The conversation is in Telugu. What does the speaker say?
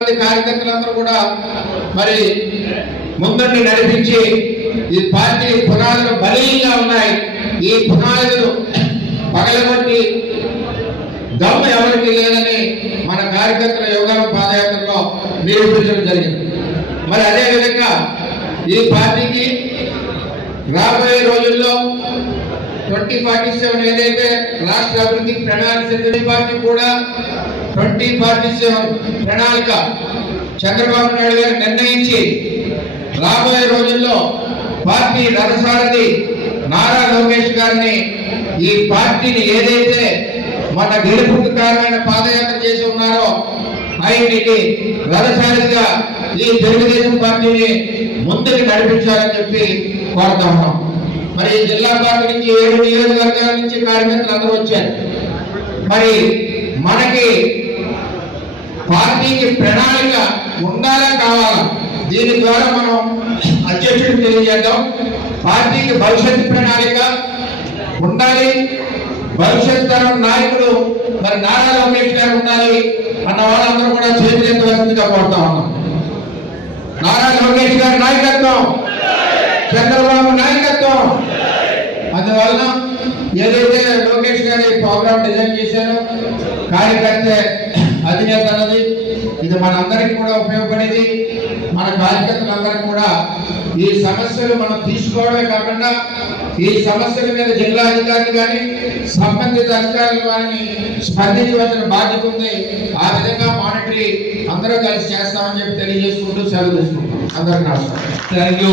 కార్యకర్తలందరూ కూడా మరి ముందుండి నడిపించి ఈ పార్టీ పునాదులు బలీయంగా ఉన్నాయి. ఈ పునాదులు పగలగొట్టి దమ్ము ఎవరికి లేదని మన కార్యకర్తల యోగాల పాదయాత్రలో నిరూపించడం జరిగింది. మరి అదేవిధంగా ఈ పార్టీకి రాబోయే రోజుల్లో 2047 ఏదైతే రాష్ట్ర అభివృద్ధికి ప్రణాళిక సిద్ధం పార్టీ కూడా 2047 ప్రణాళిక చంద్రబాబు నాయుడు గారు నిర్ణయించి రాబోయే రోజుల్లో పార్టీ రథసారథి నారా లోకేష్ గారిని ఈ పార్టీని ఏదైతే మన గెలుపుకు కారణమైన పాదయాత్ర చేసి ఉన్నారో ఆయనకి రథసారథిగా ఈ తెలుగుదేశం పార్టీని ముందుకు నడిపించాలని చెప్పి కోరుతా ఉన్నాం. మరి జిల్లా పార్టీ నుంచి 7 నియోజకవర్గాల నుంచి కార్యకర్తలు అందరూ వచ్చారు. మరి మనకి పార్టీకి ప్రణాళిక ఉండాలా కావాలా, దీని ద్వారా మనం అధ్యక్షుడికి తెలియజేద్దాం. పార్టీకి భవిష్యత్ ప్రణాళిక ఉండాలి, భవిష్యత్ తరం నాయకుడు మరి నారా లోకేష్ గారు ఉండాలి అన్న వాళ్ళందరూ కూడా చేతులెత్తవలసిందిగా కోరుతా ఉన్నాం. నారా లోకేష్ గారి నాయకత్వం, చంద్రబాబు నాయకత్వం. అందువలన ఏదైతే లోకేష్ గారి ప్రోగ్రామ్ డిజైన్ చేశారో కార్యకర్త అధినేత అన్నది ఇది మనందరికీ కూడా ఉపయోగపడేది. మన కార్యకర్తలందరికీ కూడా ఈ సమస్యలు మనం తీసుకోవడమే కాకుండా ఈ సమస్యల మీద జిల్లా అధికారులు కానీ సంబంధిత అధికారులు కానీ స్పందించవలసిన బాధ్యత ఉంది. ఆ విధంగా మానిటరీ అందరూ కలిసి చేస్తామని చెప్పి తెలియజేసుకుంటూ సెలవు తీసుకుంటాం. అందరికీ నమస్కారం. Thank you.